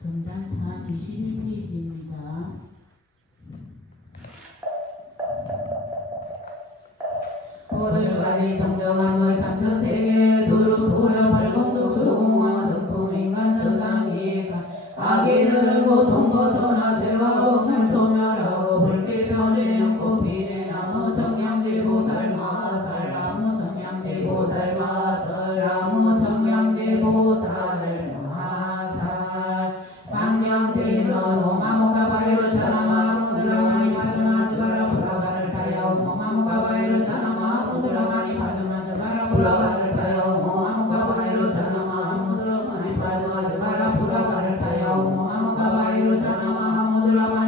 정단참 21페이지입니다. 오늘까지 정정한 물 3,000세계 두루 보려 발공도 수공화 전통인간 천상이가 아기들을 고통 벗어나 죄와 오늘 소멸하고 불길 변해 연꽃 비례 나무 청량지 보살 마살 나무 청량지 보살 마살 나무 청량지 보살 마살 망령지는 오마모가 바이로 사나마 부드러마니 파주마지 바라 불아가를 타야 오마모가 바이로 사나마 부드러마니 파주마지 바라 불아가를 타야 오마모가 바이로 사나마 부드러마니 파주마지 바라 불아가를 타야 오마모가 바이로 사나마 부드러마니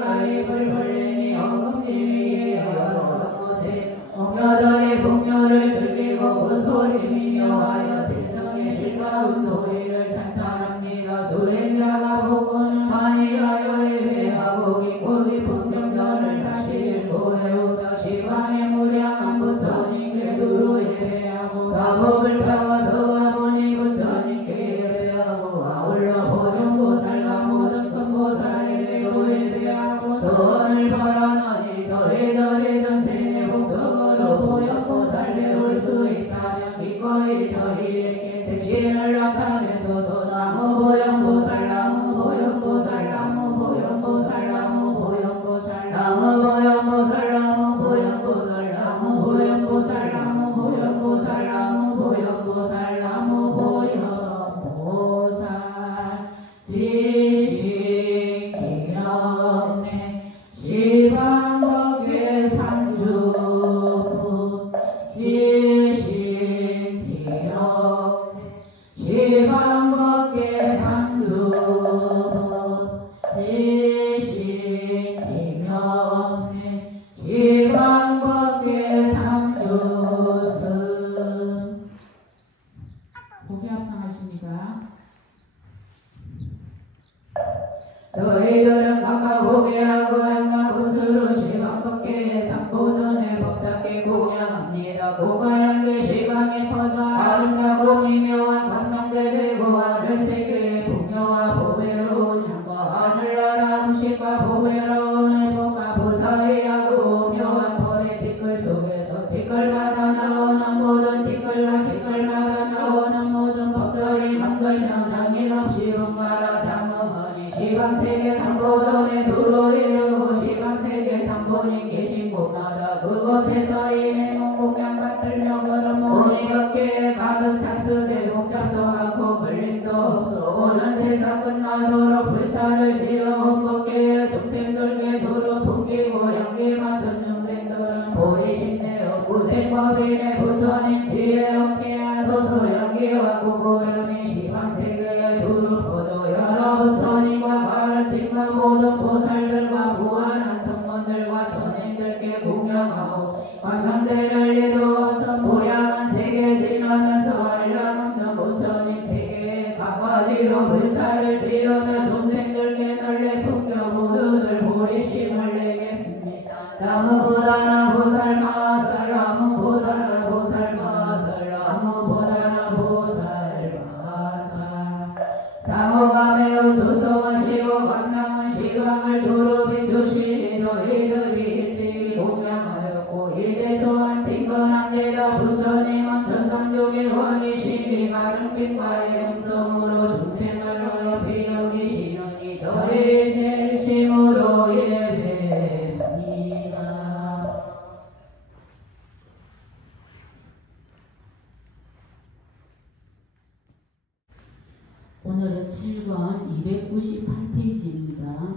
가입을 벌리니 어금니에 여러무새 옥녀전의 복녀를 즐기고 그 소리 미묘하여 대성의 실가운 도리를 찬탄합니다. 수행자가 복고는 환희하여 예배하고 깊고 깊은 경전을 다시 읽고해오다 시방의 무량한 부처님께 두루 예배하고 가법을 타와서 아무니 부처님께 예배하고 아울러 보현보살과 모든 큰보살 예배로 예배하고 소원을 바라나니 저희 전생의 복덕으로 보현보살에 올 수 있다면 기꺼이 저희에게 색신을 나타내소서. 나무 보현보살 나무 보현보살 나무 보현보살 나무 보현보살 나무 보현보살 나무 보현보살 나무 보현보살 나무 보현보살 나무 보현보살 나무 보현보살 지식 기념내 시방법계 상주 지식 기념내 시방법계 상주 지식 기념내 시방법계 상주승 고개 합상하십니다. 저희들은 각각 호계하고 한가 꽃으로 시방법계의 상보전에 법답게 공양합니다. 고가양계 시방에 퍼져 아름답고 미묘한 감망대되고 하늘세계의 풍요와 보배로운 향과 하늘나라 음식과 보배로운 행복과 보살이하고 묘한 벌의 티끌 속에서 티끌마다 나오는 모든 티끌과 티끌마다 나오는 모든 법들이 한글명상이 없이 번갈아 장엄하니 시방세계 상보전에 두루 이루고 시방세계 상보님 계신 곳마다 그곳에서 이내문 공양 받들며 걸음 오니 어깨에 가득 찼으되 복잡도 많고 걸림도 없어 오는 세상 끝나도록 불사를 지어 험법계에 중생들께 두루 풍기고 연기 맡은 중생들은 보리심내어 구생법인의 부처님 지혜 없게 하소서. 연기와 구구름이 시방세계에 두루 퍼져 여러 부처님과 가르침과 모든 보살들과 무한한 성문들과 선행들께 공양하고 관광대를 이루어서 무량한 세계 지나면서 한량없는 부처님 세계에 각가지로 불사를 지으며 중생들께 널리 풍겨 모두들 보리심을 내겠습니다. 나무보다나 보살마살 나무보다나 보살마살 나무보다나 보살마살 상호가 매우 수성하시고 광명한 시방을 두루 비추시니 저희들이 일찍이 공양하였고 이제 또한 친근합니다. 부처님은 천상중의 원이시니 가른빛과의 음성으로 중생을 어여피 여기시느니 저희 세심으로 예배합니다. 오늘은 7권 298페이지입니다.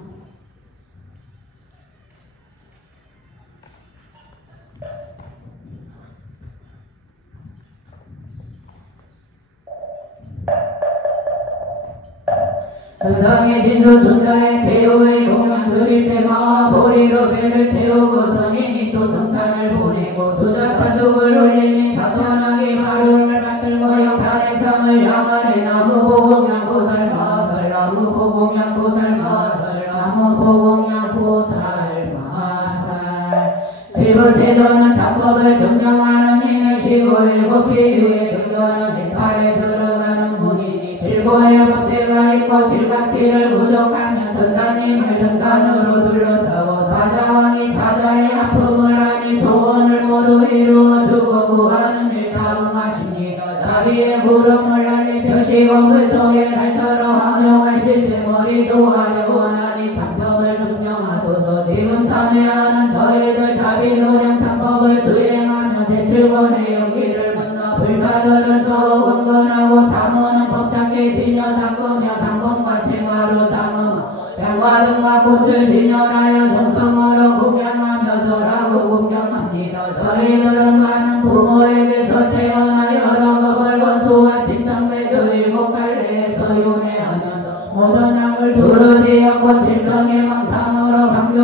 천상의 진수 존자의 제후의 공양 드릴 때마 보리로 배를 채우고 선인이 또 성찬을 보내고 수작가죽을 올리니 사천하게 마루를 받들고 역산의 상을 향하니 나무보공양 보살마살 나무보공양 보살마살 나무보공양 보살마살 실버세조는 참법을 증명하는 힘을 쉬고 일곱 비유의 근거는 왼팔에 들어가는 문이니 칠보의 법제가 있고 칠각지를 부족하면 전단님을 전단으로 둘러싸고 사자왕이 사자의 아픔을 하니 소원을 모두 이루어주고 구하는 일 다 응하십니다. 자비의 구름을 날리 펴시고 물속의 달처럼 함용하실지 머리 조아려 원하니 참법을 증명하소서. 지금 참여하는 저희들 자비도량 참법을 수행하며 제7권의 용기를 만나 불사들은 더욱 은근하고 사모는 법답게 지녀 닦으며 당번과 태화로 장엄하 양과등과 꽃을 진열하여 성성으로 공양하며 절하고 공경합니다. 저희들은 많은 부모에게서 태어나 여러 겁을 원수와 친척매주 일곱 갈래에서 윤회하면서 모든 양을 두루 지었고 칠성의 망상으로 방교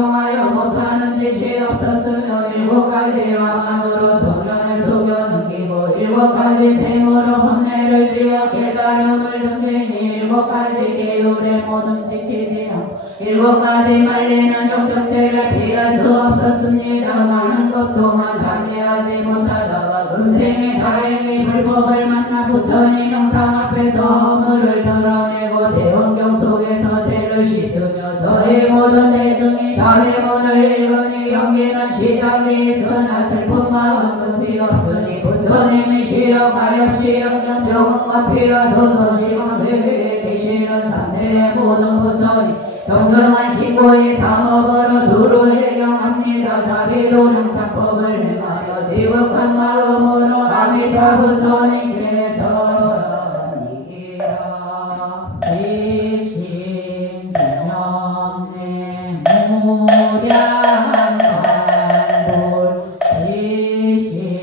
모든 지키지 않고 7가지 말리는 역정죄를 피할 수 없었습니다. 많은 것 동안 참여하지 못하다가 금생에 다행히 불법을 만나 부처님 형상 앞에서 허물을 드러내고 대원경 속에서 죄를 씻으며 저희 모든 대중이 자례문을 읽으니 여기는 시작이 있으나 슬픈 마음 끝이 없으니 부처님이 시여 가엾시여 병원과 피하소서 시방세계에 계시는 삼세의 모든 부처님 정정한 신고의 상업으로 두루 해경합니다. 자비도령 창법을 행하며 지극한 마음으로 아미타 부처님께 절합니다. 지신기념내 무량한 반볼 지신기념내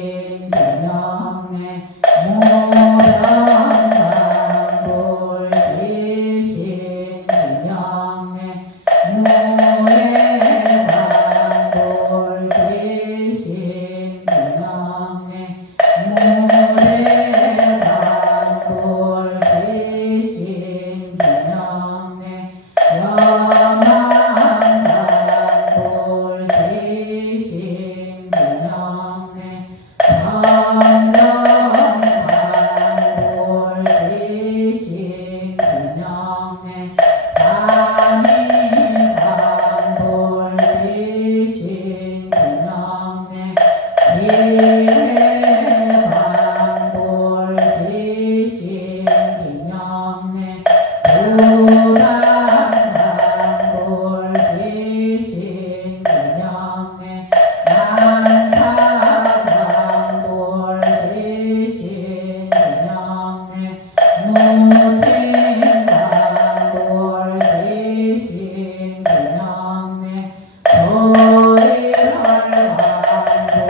무량한 반볼 지신기념내 무례반볼 지신기념내 무례반볼 지신기념내 야만반볼 지신기념내 정정반볼 지신기념내 반의반볼 지신기념내 지혜반볼 지신기념내 부단반볼 지신기념내 만사반볼 지신기념내 무진반볼 지신기념내 조리할반볼.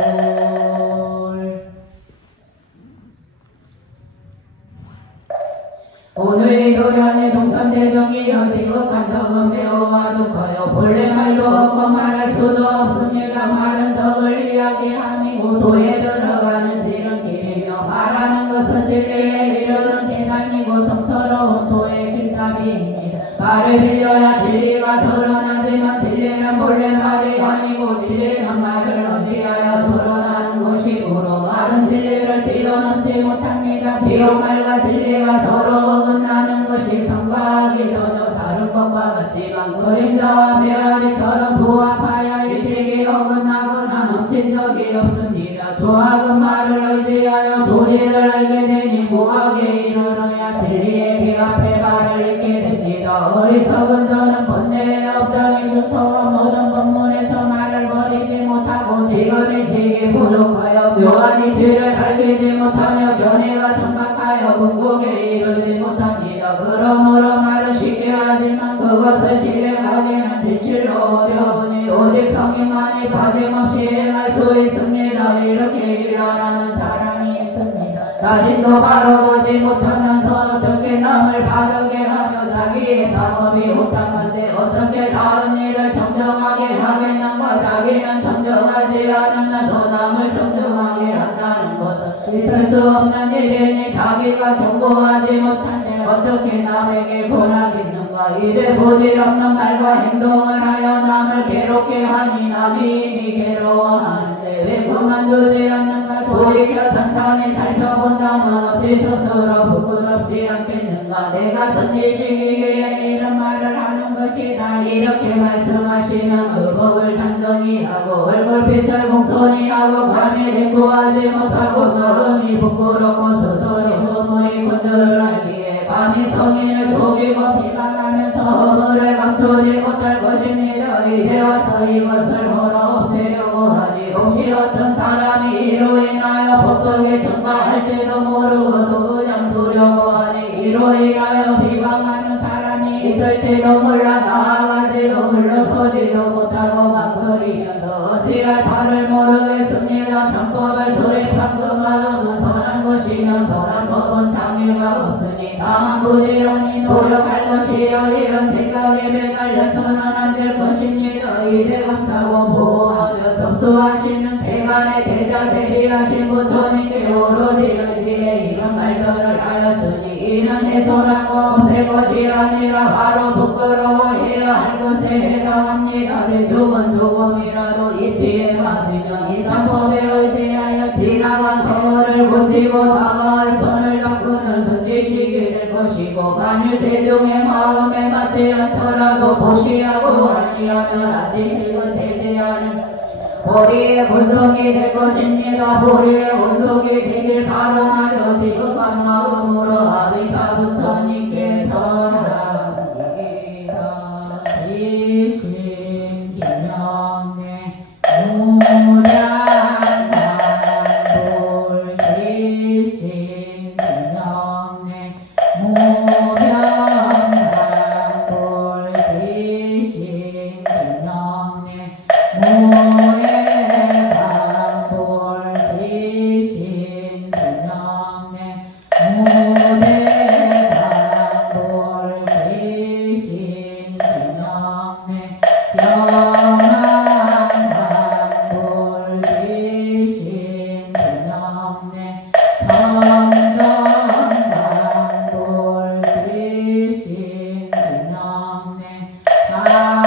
오늘 이 도련의 동선대중이여 지극한 덕은 매우 가득하여 본래 말도 없고 말할 수도 없습니다. 말은 덕을 이야기함이고 도에 들어가는 지름길이며 말하는 것은 진리에 이르는 계단이고 성스러운 도의 길잡이입니다. 말을 빌려야 진리가 드러나지만 진리는 본래 말이 아니고 진리는 말을 의지하여 드러나는 것이므로 말은 진리를 뛰어넘지 못합니다. 비록 말과 진리가 서로 어긋나는 것이 성과하기 전혀 다른 것과 같지만 그림자와 메아리처럼 부합하여 일찍이 어긋나거나 넘친 적이 없습니다. 조학은 말을 의지하여 도리를 알게 되니 무학에 이르러야 진리의 길 앞에 말을 읽게 됩니다. 어리석은 저는 번뇌의 업장이 두터워 모든 법문에서 말을 버리지 못하고 지금의 시기 부족하여 묘한 이치를 밝히지 못하며 견해가 천박하여 궁극에 이르지 못합니다. 그러므로 말은 쉽게 하지만 그것을 실행하기는 지칠로 어려우니 오직 성인만이 빠짐없이 행할 수 있습니다. 이렇게 일하는 사람이 있습니다. 자신도 바로 보지 못하면서 어떻게 남을 바르게 하며 자기의 사업이 호탕한데 어떻게 다른 일을 정정하게 하겠는가. 자기는 정정하지 않으면서 남을 정정하게 한다는 것은 있을 수 없는 일이니 자기가 경고하지 못한데 어떻게 남에게 권하겠는가. 이제 보질없는 말과 행동을 하여 남을 괴롭게 하니 남이 이미 괴로워하는데 왜 그만두지 않는가. 돌이켜 천천히 살펴본다면 어찌 스스로 부끄럽지 않겠는가. 내가 선지식이기에 이런 말을 하는 것이다. 이렇게 말씀하시면 의복을 단정히 하고 얼굴빛을 공손히 하고 감히 대꾸하지 못하고 마음이 부끄럽고 스스로 허물이 건드러나기에 감히 성인을 속이고 비방하면서 허물을 감추지 못할 것입니다. 이제 와서 이것을 홀로 없애려고 하니 혹시 어떤 사람이 이로 인하여 법덕에 증가할지도 모르고도 그냥 두려워하니 이로 인하여 비방하는 사람이 있을지도 몰라 나아가지도 물러서지도 못하고 망설이면서 어찌할 바를 모르겠습니다. 참법을 수립한 그 마음은 선한 것이며 선한 법은 장애가 없으니 다만 부지런히 노력할 것이요 이런 생각에 매달려서는 안 될 것입니다. 이제 감사고 보호하며 섭수하시는 세간의 대자 대비하신 부처님께 오로지 의지에 이런 말들을 하였으니 이는 해소라고 없앨 것이 아니라 바로 부끄러워해야 할 것에 해당합니다. 대충은 조금이라도 이치에 맞으면 인상법에 의지하여 지나간 세월을 고치고 다가갈 손을 닦으면 선지식이 될 것이고, 만일 대중의 마음에 맞지 않더라도 보시하고 아니하면 아직은 되지 않을 보리의 분석이 될 것입니다. 보리의 분석이 되길 바라며 지극한 마음으로 아비타 부처님께 전합니다. 지신 김영래 무량간불 지신 김영래 무량간불 지신 김영래 무해간불 지신 김영래 무대간불 지신 김영래 영한간불 지신 김영래 정정간불 지신 김영래 강의간불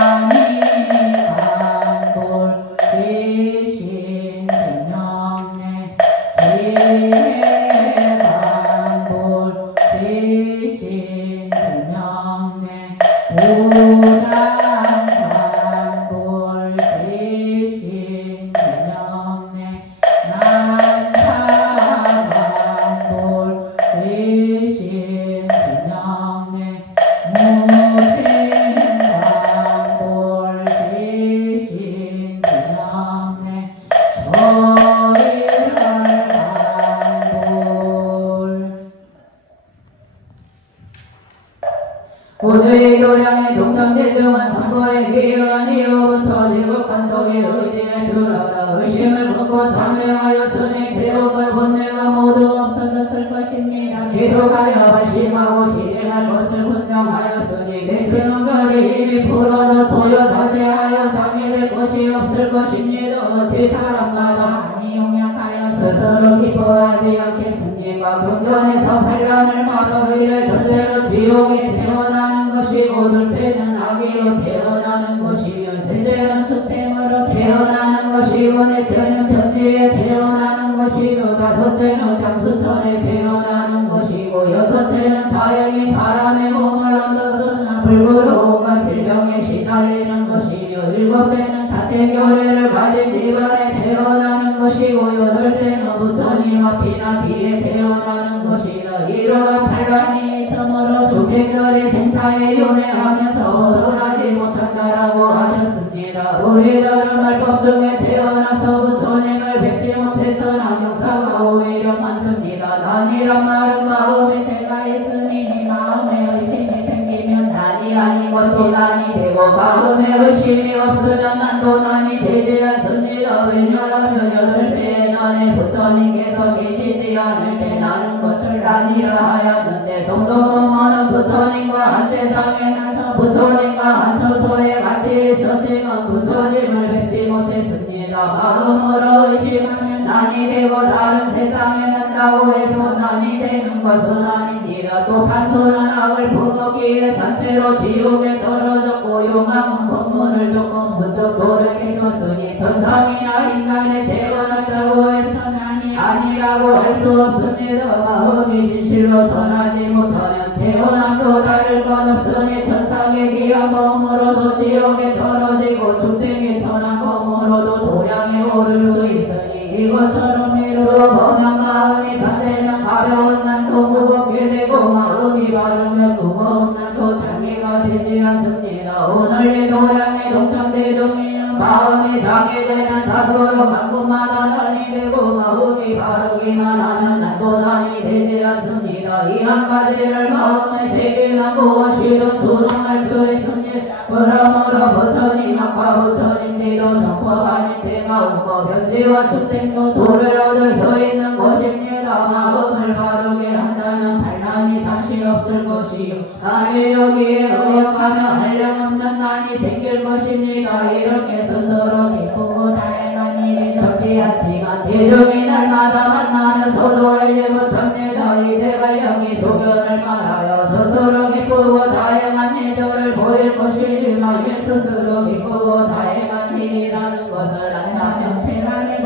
지신 김영래 지혜간불 지신 김영래 부당간불 지신 김영래 난사간불 지신 김영래 무진간불 지신 김영래 조일간불 오늘의 도량의 동참대중은 선거에 기여한 이후부터 지극한 독에 의지할 줄 알아 의심을 끊고 참여하였으니 제국의 본뇌가 모두 없어졌을 것입니다. 계속하여 발심하고 실행할 것을 분정하였으니 백성들이 이미 풀어져 소요자제하여 장애될 것이 없을 것입니다. 어찌 사람마다 많이 용약하여 스스로 기뻐하지 않겠습니까? 경전에서 반란을 마서 이를 첫째로 지옥에 태어나는 것이고, 둘째는 악의로 태어나는 것이며, 셋째는 축생으로 태어나는 것이고, 넷째는 편지에 태어나는 것이며, 다섯째는 장수천에 태어나는 것이고, 여섯째는 다행히 사람의 몸을 얻어서 불구로움과 질병에 시달리는 것이며, 일곱째는 사태교례를 가진 집안에 태어나는 것이고, 여덟째는 부처님 앞이나 뒤에 태어나는 것이라. 이러한 반란이 있으므로 중생들이 생사에 연애하면서 벗어나지 못한다라고 하셨습니다. 우리들은 말법 중에 태어나서 부처님을 뵙지 못했으나 역사가 오히려 많습니다. 난이란 말은 마음에 죄가 있으니 이 마음에 의심이 생기면 난이 아닌 것이 난이 되고, 마음에 의심이 없으면 난도 난이 되지 않습니다. 왜냐하면 여덟째 난에 부처님께서 계시지 않을 때 나는 것을 난이라 하였는데, 성도금은 부처님과 한 세상에 나서 부처님과 한 처소에 같이 있었지만 부처님을 뵙지 못했습니다. 마음으로 의심하면 난이 되고, 다른 세상에 난다고 해서 난이 되는 것은 아닙니다. 또 판소는 악을 퍼먹기에 산채로 지옥에 떨어졌고, 요망은 법문을 듣고 문득 돌이켰으니 천상이나 인간에 태어났다고 해서 난이 아니라고 할 수 없습니다. 마음이 진실로 선하지 못하면 태어남도 다를 것 없으니, 천상의 귀한 몸으로도 지옥에 떨어지고 축생의 천한 몸으로도 도량에 오를 수 있으니, 이것으로 미루어 보면 마음이 산되면 가벼운 난도 무겁게 되고, 마음이 바르면 무거운 난도 장애가 되지 않습니다. 오늘 이 도량에 동참대중이여 마음이 장애되는 다소로 방금마다 난이 되고, 마음이 바르기만 하면 난도 난이 되지 않습니다. 이 한 가지를 마음에 새기면 무엇이든 수능할 수 있습니다. 그러므로 부처님 아까 부처님들도 정법 아닌 때가 오고, 변지와 축생도 도를 얻을 수 있는 것입니다. 마음을 바르게 한다면 반란이 다시 없을 것이요, 나를 여기에 의역하며 한량없는 난이 생길 것입니다. 이렇게 스스로 기쁘고 다양한 일이 적지 않지만 대중이 날마다 만나면서도 알지 못합니다. 이제 관령이 소견을 보선을 말하여 스스로 기쁘고 다양한 일들을 보일 것이지만 스스로 기쁘고 다양한 일이라는 것을 안다면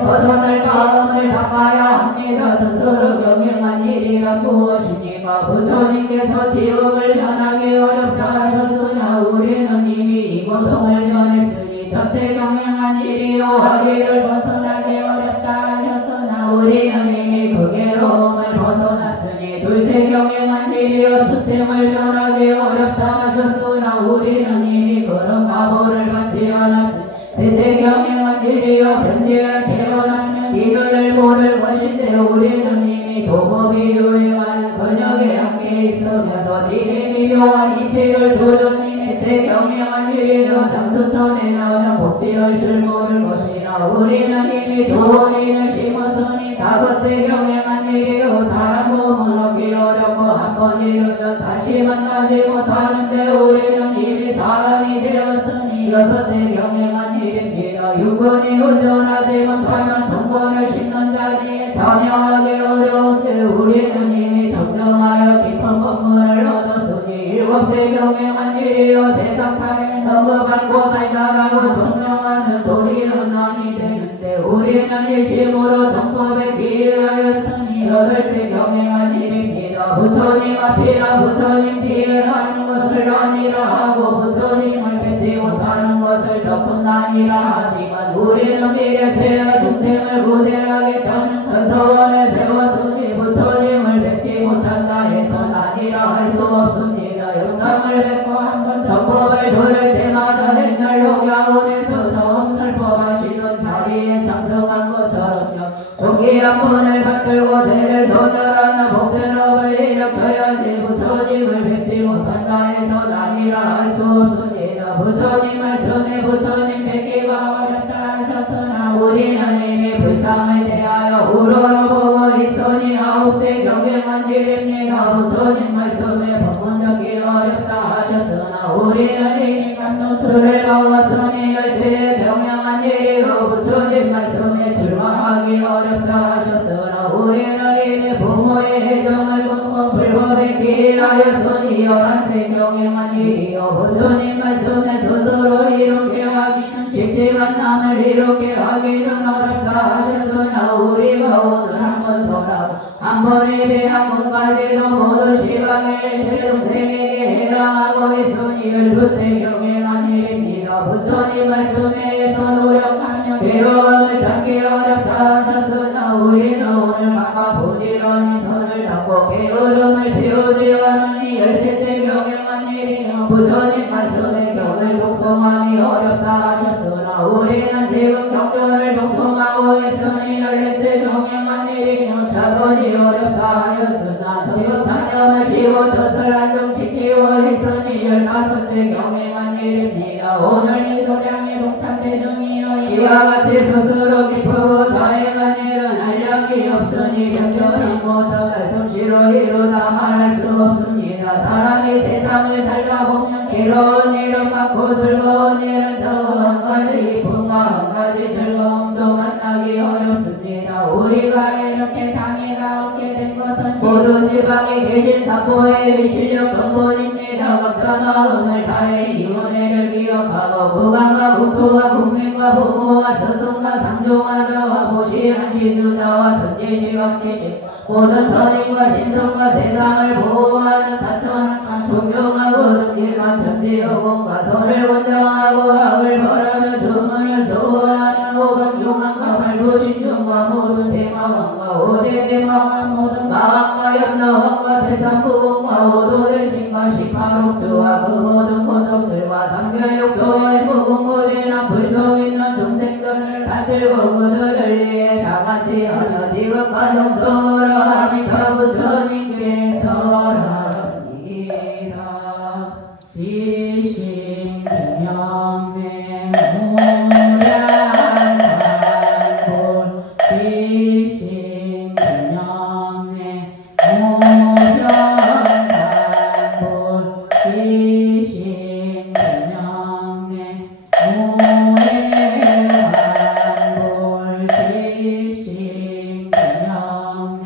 보선을 마음을 바꿔야 합니다. 스스로 경영한 일이란 무엇입니까? 부처님께서 지옥을 면하기 어렵다 하셨으나 우리는 이미 이 고통을 면했으니 첫째 경영한 일이 오하기를 벗어나기 어렵다 하셨으나 우리는 이미 그 괴로움을 벗어났으니 둘째 경영한 일이여 수생을 면하기 어렵다 하셨으나 우리는 이미 그런 가보를 받지 않았으니 셋째 경영한 일이여 변제에 태어나면 이를 모를 것인데 우리는 이미 도법이 유행하는 근역에 함께 있으면서 지림이 묘한 이치를 두르니 넷째 경영한 일이여 장수천에 나오면 복지할 줄 모를 것이나 우리는 이미 좋은 일을 심었으니 다섯째 경영한 일이여 사람 몸은 얻기 어렵고 한번 이루면 다시 만나지 못하는데 우리는 이미 사람이 되었으니 여섯째 경영한 일입니다. 육군이 운전하지 못하면 성권을 심는 자리에 참여하기 어려운데 우리는 이미 정정하여 깊은 법문을 얻었으니 일곱째 경영한 일이여 세상 살에 넘어가고 살자라고 정정하는 도리는 아니 되는데 우리는 일심으로 정법에 기여하였으니 여덟째 경영한 일입니다. 부처님 앞이라 부처님 뒤에 하는 것을 아니라 하고 부처님을 뵙지 못하는 것을 덕분 아니라 하지만 우리는 미래세의 중생을 구제하겠다는 큰 소원을 세웠으니 부처님을 뵙지 못한다 해선 아니라 할 수 없습니다. 영상을 뵙고 한번 정법을 들을 때마다 옛날 녹야원에서 처음 설법하시던 자리에 참석한 것처럼요. 종기 한 번을 받들고 죄를 소멸하나 복된 업을 일으켜야지 부처님을 뵙지 못한다 해선 아니라 할 수 없습니다. 부처님 말씀에 부처님 뵙기가 어렵다 하셨으나 우리는 이미 불상을 대하여 우러러보고 있으니 아홉째 경영한 일입니다. 부처님 말씀에 법문 듣기 어렵다 하셨으나 우리는 이미 감노수를 먹었으니 열째 경영한 일이고 부처님 말씀에 출가하기 어렵다 하셨으나 우리는 이미 부모의 해정을 끊고 불법에 기하였으니 열한째 경영한 일이요 부처님 말씀에 스스로 이롭게 하기는 쉽지만 남을 이롭게 하기는 어렵다 하셨으나 우리가 오늘 한번 전하고 한 번에 배한 것까지도 모두 시방에 제동생에게 해당하고 있으니 열두째 경영한 일입니다. 부처님 말씀에서 노력하며 괴로움을 참기 어렵다 하셨으나 우리는 오늘 각각 부지런히 선을 닦고 게으름을 피우지 않으니 열셋째 경영한 일이요 부처님 말씀에 경을 독송함이 어렵다 하셨으나 우리는 지금 경전을 독송하고 있으니 열넷째 경영한 일이요 자선이 어렵다 하였으나 지금 단념을 쉬고 뜻을 안정시키고 있으니 열다섯째 경영한 일입니다. 오늘 이 도량의 동참대중이여 이와 같이 스스로 기쁘고 다행한 일은 한량이 없으니 변명치 못할 솜씨로 이루다 말할 수 없습니다. 사람이 세상을 살다 보면 괴로운 일은 많고 즐거운 일은 적어 한 가지 기쁨과 한 가지 즐거움도 만나기 어렵습니다. 우리가 이렇게 장애가 얻게 된 것은 모두 지방에 계신 사포의 미실력 근본입니다. 각자 마음을 다해 이 은혜를 기억하고 국왕과 국토와 국민과 부모와 스승과 상종과 자와 보시한 시주자와 선지시각지시 모든 선인과 신성과 세상을 보호하는 사천왕과 존경하고 정직한 천지여공과 선을 권장하고 악을 벌하며 주문을 수호하는 오반용왕과 발부신중과 모든 대마왕과 오제대마왕 모든 마왕과 염라왕과 대산부공과 오도대신과 18옥주와 그 모든 고종들과 상교육교의 무궁무진한 불성 있는 중생들을 받들고 그들을 위해 다같이 하며 지극한 정성으로 아미타 부처님께 절하니라. 지신 김영맹 무량한불 지신 김영맹 무량한불 지신 김영맹 무량한불 지신 김영맹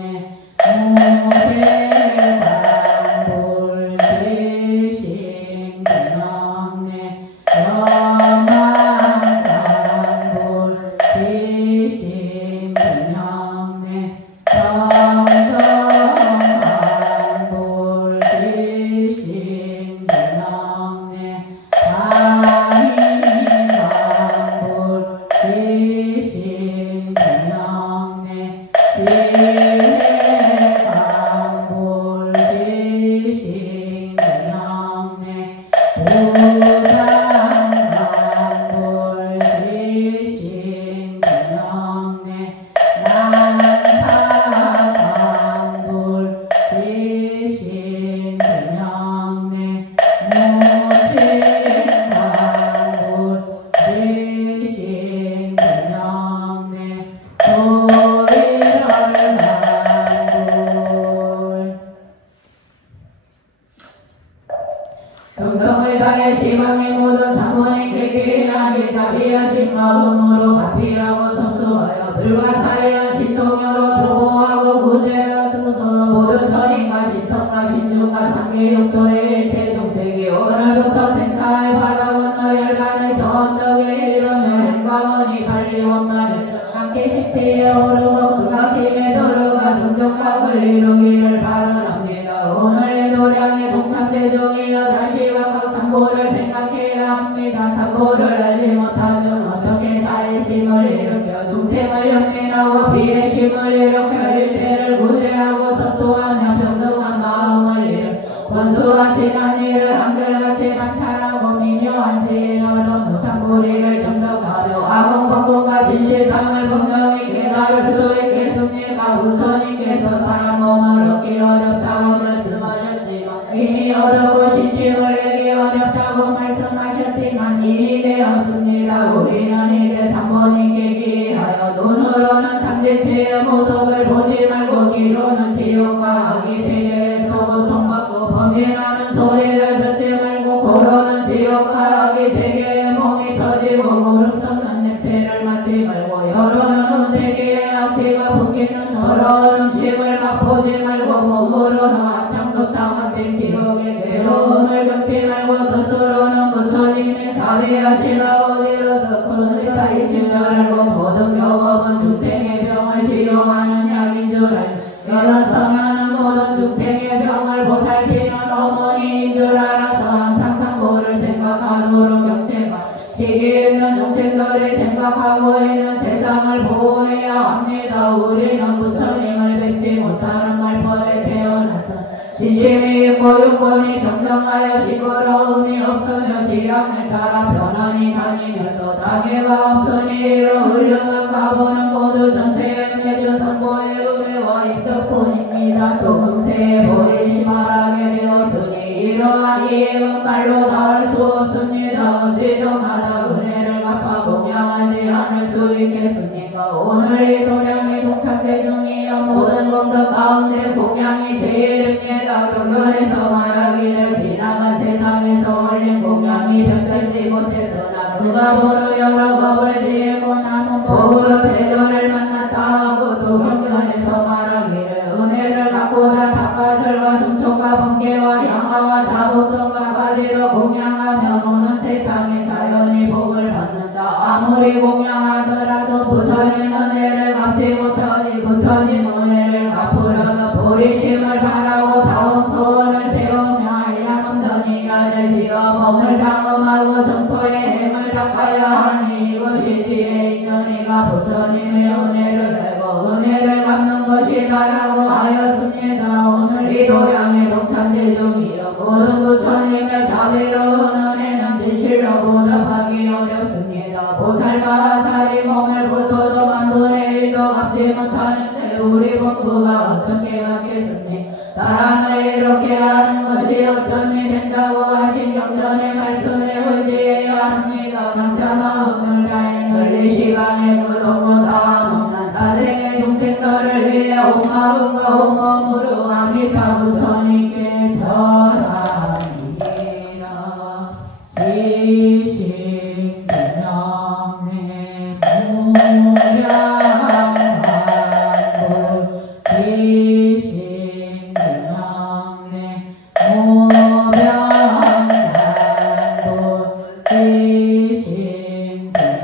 자기 자비하신 마음으로 가피하고 섭수하여 불가사의한 신통여로 보호하고 구제하소서. 모든 선인과 신성과 신중과 상계 육도의 일체 종색이 오늘부터 생사의 바다 건너 열반의 저 언덕에 이르며 행과원이 발리 원만을 함께 십지에 오르고 극악심에 들어가 등족각을 이루기를 바라옵니다. 오늘의 도량의 동참대중이여 다시 각각 삼보를 생각해야 합니다. 삼보를 알지 못하면 어떻게 사의심을 일으켜 중생을 영민하고 비애심을 일으켜 일체를 구제하고 섭수하며 평등한 마음을 이루 원수와 지난 일을 한결같이 강탈하고 미묘한 지혜로 무상불의를 정덕하며 아공법공과 진실상을 분명히 깨달을 수 있겠습니까? 우선님께서 사람 몸을 얻기 어렵다고 말씀하셨지만 이미 얻었고 신심을 내기 어렵다고 말씀하셨지만 이미 되었습니다. 우리는 이제 삼보님께 기하여 눈으로는 탐진체의 모습을 보지 말고 귀로는 지옥과 악의 세계에서 고통받고 범인하는 소리를 듣지 말고 고로는 지옥과 악의 세계에 몸이 터지고 무릎 썩는 냄새를 맡지 말고 여로는 운세계에 악취가 풍기는 더러운 음식을 맛보지 말고 몸으로는 악탕도탕 한빈 지옥의 괴로움을 겪지 말고 뜻으로는 부처님의 자비하신 아버지로서 큰 의사이신 줄 알고 모든 병업은 중생의 병을 치료하는 약인 줄 알고 여러 성하는 모든 중생의 병을 보살피는 어머니인 줄 알아서 항상 삼보를 생각하도록 경제가 시기 있는 중생들이 생각하고 있는 세상을 보호해야 합니다. 우리는 부처님을 뵙지 못하는 말법에 태어나서 신심이 있고 육권이 정정하여 시끄러움이 없으며 지향을 따라 편안히 다니면서 자기가 없으니 이런 훌륭한 가보는 모두 전세에 맺은 선보의 은혜와 입덕뿐입니다. 또 금세에 보리심 말하게 되었으니 이러한 이익은 말로 다할 수 없습니다. 어찌 저마다 은혜를 갚아 공양하지 않을 수 있겠습니까? 오늘 이 도량의 동참대중이여 모든功德 가운데 공양이 제일입니다. 경전에서 말하기를 지나간 세상에서 올린 공양이 변절지 못했으나 그가 보러 여러 겁을 지고 남은 복으로 세조를 만나 자하고 또 경전에서 말하기를 은혜를 갖고자 닭가슬과 등촉과 번개와 양화와 자복등과 가지로 공양하며 오는 세상의 자연이 복을 받는다. 아무리 공양하더라도 부처님 은혜를 갚지 못하니 부처님 은혜를 갚으려면 보리심을 바라고 사옥소원을 세우며 한량음전이 나를 지어 몸을 장엄하고 성토에 힘을 닦아야 하니 이것이 지혜인 전이가 부처님의 은혜를 알고 은혜를 갚는 것이다라고 하였습니다. 오늘 이 도량의 동참대중이여 모든 부처님의 자비로운 은혜는 진실로 보답하기 어렵습니다. 보살과 살이 몸을 부숴도 만분의 1도 갚지 못하는데 우리 본부가 어떻게 갚겠습니까? 사랑을 이렇게 하는 것이 어떤이 된다고 하신 경전의 말씀에 의지해야 합니다. 강차 마음을 다해 널리 시간에 그 동무 다음 없는 사생의 중생들을 위해 온 마음과 온 몸으로 아미타 부처님께 절하리라. 지신 근영내 무량한불 지신 근영내 무량한불 지신 근영내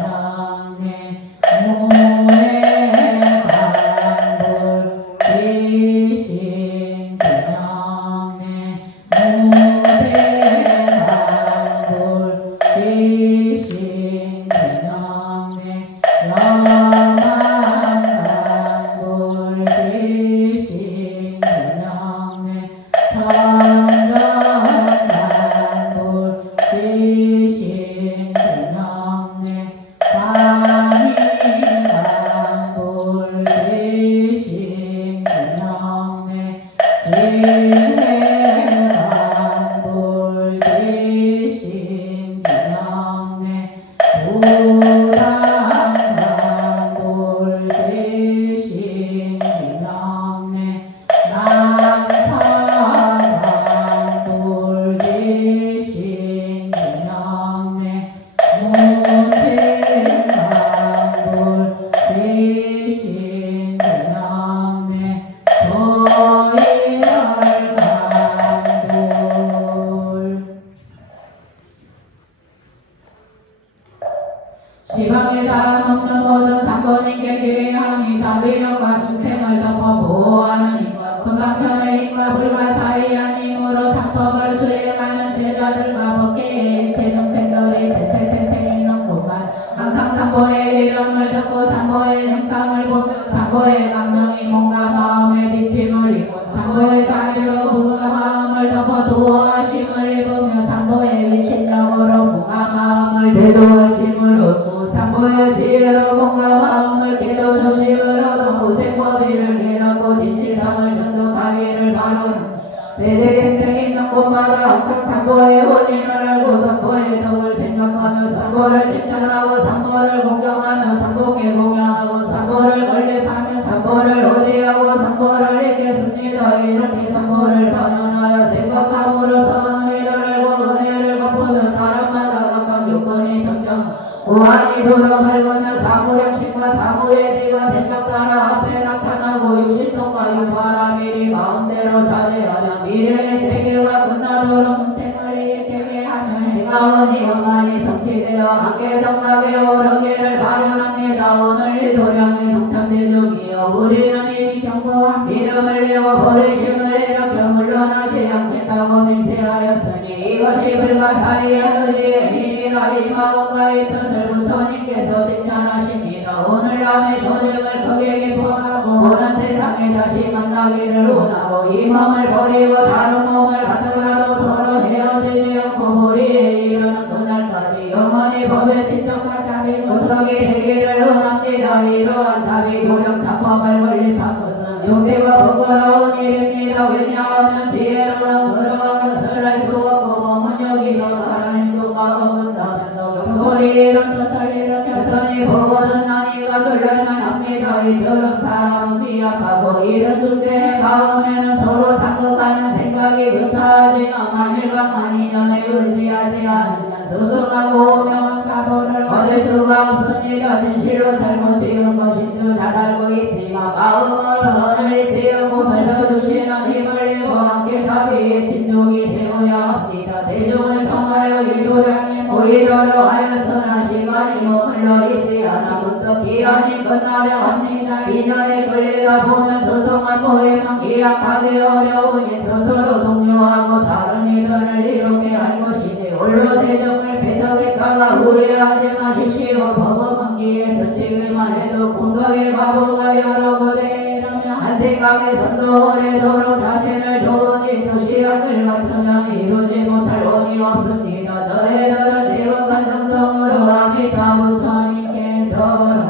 지방에 다 없는 모든 삼본인께 기하니 자비력과 중생을 덮어 보호하는 힘과 금방편의 힘과 불과 사이한 힘으로 창법을 수행하는 제자들과 법계의 제중생들이 세세세세 있는 곳만 항상 삼보의 이름을 듣고 삼보의 형상을 보며 삼보의 감명이 몸과 마음의 비침을 입고 삼보의 자비로 몸과 마음을 덮어 도하심을 입으며 삼보의 위신력으로 몸과 마음을 제도하심을 얻고 삼보의 지혜로 몸과 마음을 깨져 조심을 얻어 무생법의를 깨닫고 진실상을 전득하기를 바라는 대대생생 있는 곳마다 항상 삼보의 원인을 알고 삼보의 덕을 생각하며 삼보를 칭찬하고 삼보를 공경하며 삼보께 공양하고 삼보를 건립하며 삼보를 호지하고 삼보를 읽겠습니다. 이렇게 삼보를 반연하여 생각함으로써 은혜를 알고 은혜를 갚으며 사람마다 각각 요건이 적정 무한히 도로 밝으며 사무량식과 사무예지가 생각 따라 앞에 나타나고 육신통과 육바라밀이 마음대로 자제하며 미래의 세계가 끝나도록 중생을 이익되게 하며 해가 은이 원만히 성취되어 함께 정각에 오르기를 바라합니다. 오늘 이 도량의 동참대중이여 우리는 이미 경고한 믿음을 내고 버리심을 일으켜 물러나지 않겠다고 맹세하였으니 이것이 불가사의한 의지의 힘이라 이 마음과 이 뜻을 부처님께서 칭찬하십니다. 오늘 남의 소명을 크게 기뻐하고 오는 세상에 다시 만나기를 원하고 이 몸을 버리고 다른 몸을 갖더라도 서로 헤어지지 않고 우리에 이르는 그날까지 영원히 법에 친척한 자비 구석이 되기를 원합니다. 이러한 자비 도령 창법을 건립한 것은 용대가 부끄러운 일입니다. 왜냐하면 지혜로는 그러한 것을 알 수 없고 몸은 여기서 말하는 행동과 어긋나면서 경솔히 이런 뜻을 일으켰으니 보거든 나니가 놀랄만 합니다. 이처럼 사람은 미약하고 이런 중대의 마음에는 서로 상극하는 생각이 교차하지만 만일과 인연에 의지하지 않으면 스승하고 명한 가보를 얻을 수가 없습니다. 진실로 잘못 지은 것인 줄 잘 알고 있지만 마음으로 선을 잊지 않고 살펴주시는 힘을 입어 함께 사비의 친족이 되어야 합니다. 대중을 성하여 이 도량에 모이도록 하였으나 시간이 머물러 있지 않아 문득 기한이 끝나려 합니다. 인연에 걸리다 보면 소송한 모임은 기약하기 어려우니 스스로 동료하고 다른 이들을 이롭게 할 것이지 홀로 대중을 배척했다가 후회하지 마십시오. 법은 기에 스치기만 해도 공덕의 과부가 여러 급에 이르며 한 생각에 선도 오래도록 자신을 도우니 도시락을 같으면 이루지 못할 원이 없습니다. 저희들은 지극한 정성으로 아미타 부처님께서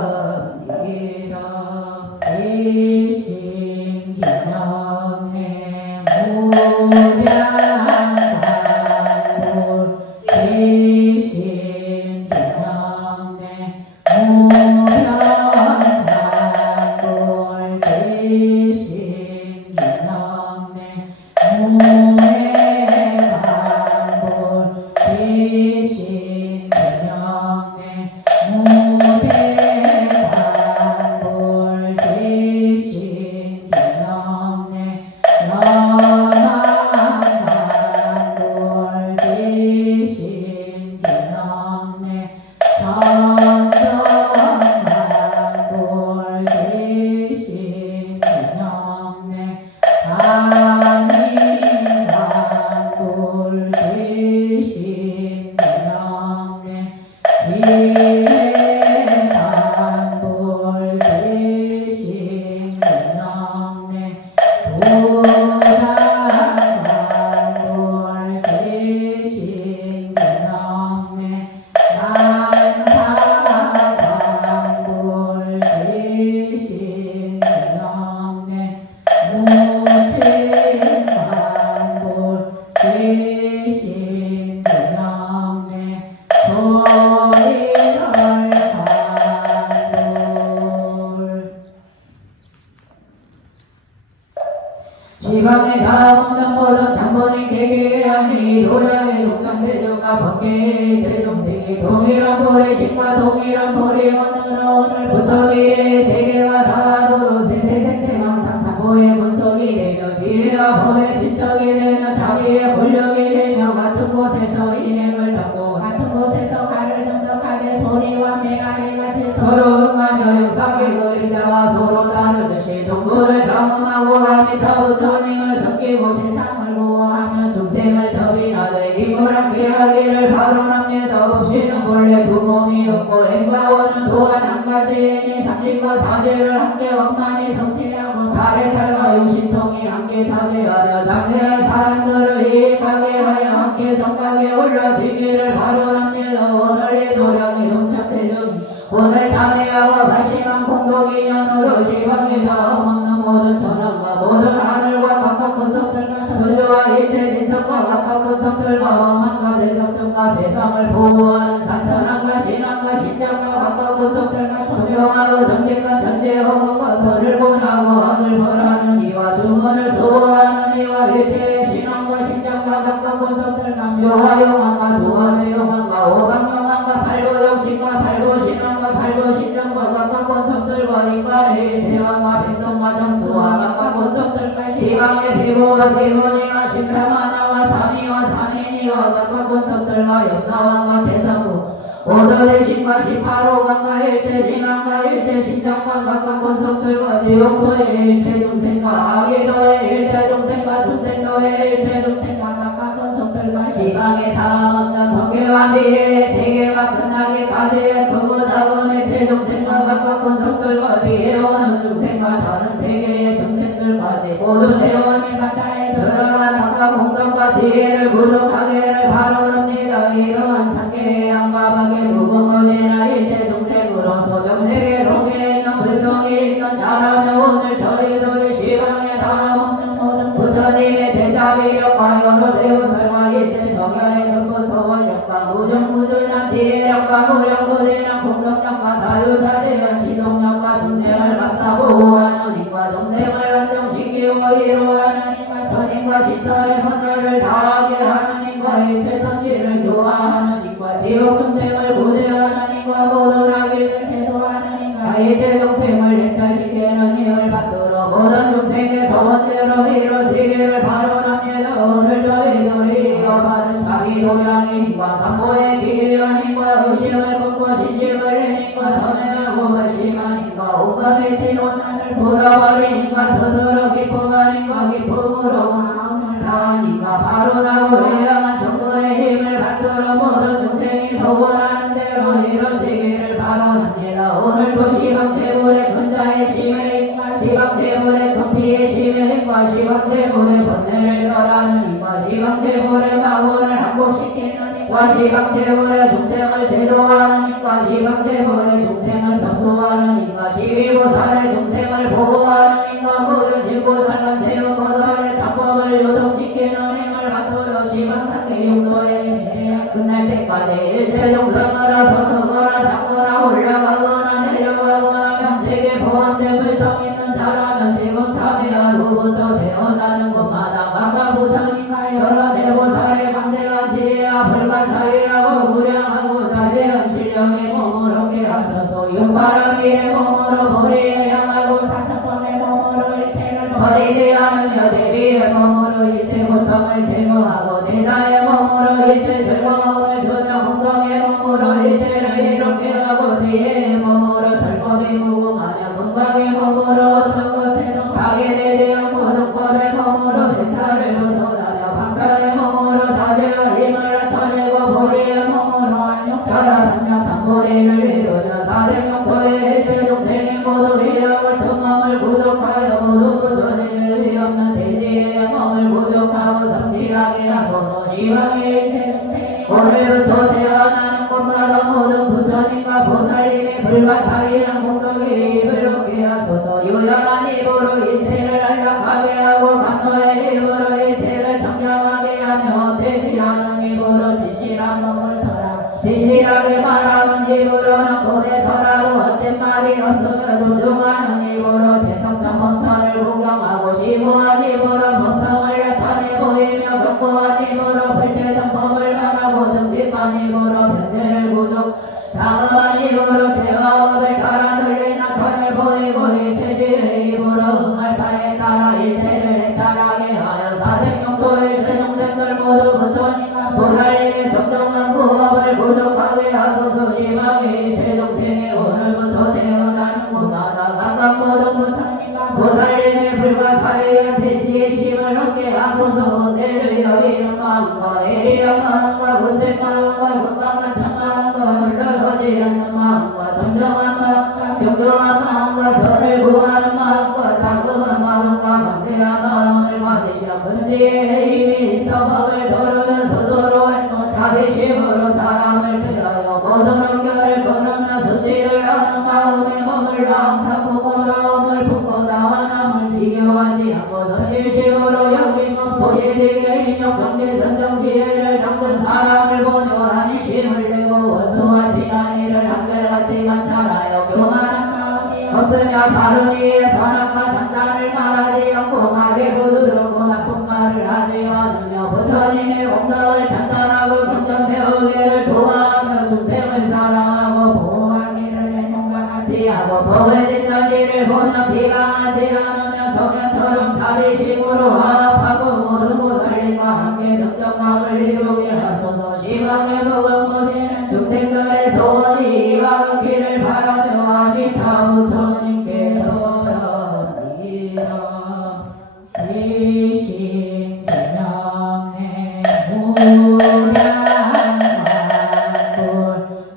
이신 기념내 무량단불 이신 기념내 무량단불 이신 기념내 무해반불 이신 기념내 무대반불 이신 기념내 연한반불 이신 기념내 성전반불 이신 기념내 단인반불 이신 기념내 지혜반불 이신 기념내 부당반불 이신 기념내 난사반불 이신 기념내 무친반불 이신 기념내 조일헐반불 지방에 다 없는 모든 장본인 계계하니 도량의 독장대조가 법계의 제종세계 동일한 볼의 신과 동일한 볼이 오늘부터 미래의 세계가 다하도록 세세생생 항상 사보의 분석이 되며 지혜와 법의 친척이 되며 자기의 권력이 되며 같은 곳에서 인행을 닦고 같은 곳에서 가를 정덕하되 소리와 맹하여 서로 응하며 용사의 그림자가 서로 다르듯이 종교를 경험하고 아미타 부처님을 섬기고 세상을 보호하며 중생을 접인하되 힘을 함께하기를 바로납니다. 없이는 본래 두 몸이 없고 행과원은 또한 한 가지이니 삼신과 사제를 함께 원만히 성취하고 발의 탈과 육신통이 함께 차지하며 장래의 사람들을 이익하게 하여 함께 정각에 올라지기를 바로납니다. 오늘 이 도량이 동착대중 오늘 참회하고 발심한 공덕인연으로 시방에다 없는 모든 천원과 모든 하늘과 각각 근성들과 서주와 일체 진성과 각각 근성들과 엄한과 제석정과 세상을 보호하는 산천함과 신함과 신장과 각각 근성들과 조명하고 정직과 천재허공과 선을 권하고 악을 벌하는 이와 주문을 수호하는 이와 일체의 신함과 신장과 각각 근성들과 묘화용함과 두화대용함과 오방용함과 팔보용신과 팔보신함과 팔보신정과 각각 권성들과 인간의 일체왕과 백성과 정수와 각각 권성들과 시방의 비구와 비구니와 십사만화와 삼위와 삼인이와 각각 권성들과 염라왕과 대성부 오도대신과 십팔호강과 일체신왕과 일체신정과 각각 권성들과 지옥도의 일체중생과 아기도의 일체중생과 축생도의 일체중생과 각각 권성들과 시방의 다음 없는 번개와 미래의 세계가 끝나기까지의 크고 작은 일체중생과 각각 권성들과 뒤에 오는 중생과 다른 세계의 중생들까지 모두 대원의 바다에 들어가 각각 공덕과 지혜를 부족하게를 바로합니다. 이러한 상계의 양가박의 무궁무진한 일체 중생으로서 명세계 속에 있는 불성이 있는 자라며 오늘 저희들의 시방에 다음 없는 모든 부처님의 대자비력과 여러 대우설과 일체 성현의 근본서원력과 무정무진한 지혜력과 무량무진한 공덕력과 자유자재한 시동력과 중생을 감사보호하는 힘과 중생을 안정시키고 이루하는 힘과 선임과 시설의 헌혈을 다하게 하는 힘과 일체 성실을 교화하는 힘과 지옥 중생을 구제하는 힘과 모든 악인을 제도하는 힘과 일체 중생을 해탈시키는 힘을 받들어 모든 중생의 소원대로 이루어지기를 바로납니다. 오늘 저희들이 이어받은 사비도량의 힘과 삼보의 기이한 힘과 의심을 끊고 신심을 낸 힘과 전해하고 발심한 힘과 온갖의 진원한을 풀어버린 힘과 스스로 기뻐하는 힘과 기쁨으로 마음을 다한 힘과 바로나고 회양한 성근의 힘을 받들어 모든 중생이 소원하는 대로 이루어지기를 바로납니다. 오늘도 시방제물의 근자의 심의 힘과 시방제물의 급히의 심의 힘과 시방제물의 번뇌를 멸하는 힘과 시방제물의 마고를 항복시키는 힘과 시방제물의 중생을 제도하는 힘과 시방제물의 중생을 성수하는 힘과 시비보살의 중생을 보호하는 힘과 모든 신보살과 세음보살의 참법을 요동시키는 힘을 받들어 시방상계 용도에 끝날 때까지 일체 중생을 서투거나 삭거나 올라가거나 내려가거나 명색에 포함된 불성 있는 자라면 지금 참여할 후부터 태어나는 곳마다 각각 부처님과 여러 대보살의 강대한 지혜와 불가사의하고 무량하고 자제한 신령의 몸을 얻게 하소서. 육바라밀의 몸으로 보리에 향하고 사사범의 몸으로 일체를 버리지 않으며 대비의 몸으로 일체 고통을 제거하고 대자의 몸으로 일체 즐거움을 주며 공덕의 몸으로 일체를 이롭게 하고 지혜의 몸으로 설법이 무궁하며 건강의 몸으로 어떤 것에도 파괴되지 않고 정법의 몸으로 세차를 벗어나며 방편의 몸으로 자제와 힘을 나타내고 보리의 몸으로 안욕별화 삼량삼보리를 이루며 사생용토의 일체 중생이 모두 이와 같은 몸을 부족하여 모두 부처님의 위 없는 대지의 몸을 부족하고 성취하게 하소서. 이왕의 일체 중생이 오늘부터 태어나는 곳마다 모든 부처님과 보살님의 불가사의한 공덕의 입을 얻게 하소서. 유연한 입으로 일체를 안락하게 하고 감노의 입으로 일체를 청정하게 하며 대지하는 입으로 진실한 몸을 서라. 진실하게 말하는 입으로는 꿈에서라도 헛된 말이 없으며 존중하는 입으로 재성상 범천을 구경하고 시무한 입으로 법성을 나타내 보이며 견고한 입으로 불태성법을 말하고 정직한 입으로 변제를 부족 장엄한 입으로 대화업을 달아들 불과 사회한 대지의 힘을 얻게 하소서. 내를 여기는 마음과 애리한 마음과 굳은 마음과 건강 같은 마음과 물러서지 않는 마음과 정정한 마음과 평정한 마음과 선을 구하는 마음과 자금한 마음과 강대한 마음을 가지며 근지의 힘이 있어 법을 도르는 스스로 자비심으로 사람을 대하여 모든 언결을 끊으며 수치를 하는 마음에 머물러 항상 부끄러움을 품고 나와 남을 비교하지 않고 선일식으로 여기고 보시지게 인욕 정지 선정 지혜를 당근 사람을 본요하니 힘을 내고 원수와 지난 일을 한결같이 감찰하여 교만한 마음이 없으며 바른 이의 선악과 장단을 말하지 않고 말에 부드럽고 나쁜 말을 하지 않으며 부처님의 공덕을 찬탄하고 경전 배우기를 좋아하며 중생을 사랑하고 보호하기를 행동과 같이 하고 복을 짓는 일을 보며 비방하지 않으며 성현처럼 자비심으로 화합하고 모든 보살님과 함께 등정감을 이루게 하소서. 시방의 복은 모시는 중생들의 소원이 이와 같기를 바라며 아미타 부처님께 절하옵니다. 지신 기명의 무량만불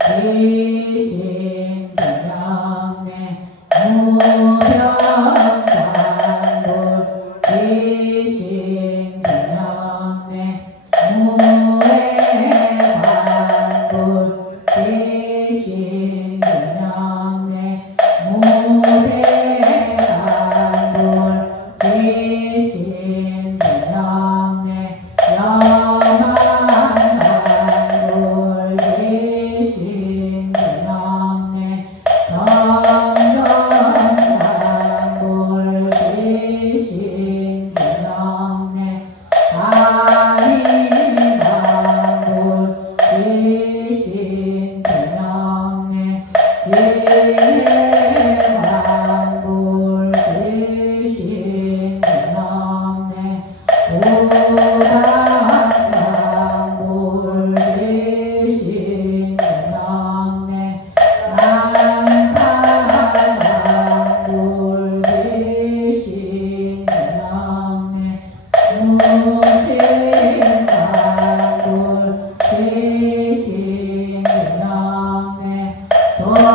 지신 기명의 무량만불 지신 기명의 무해만불 지신 기명의 무대만불 지신 기명의 여만만불 지신 기명의 정정만불 지신 기명의 아니만불 지신 기명의 지혜만불 지신 기명의 보답만불 지신 기명의 난사만불 지신 기명의 무신만불 지신 기명의 소일만불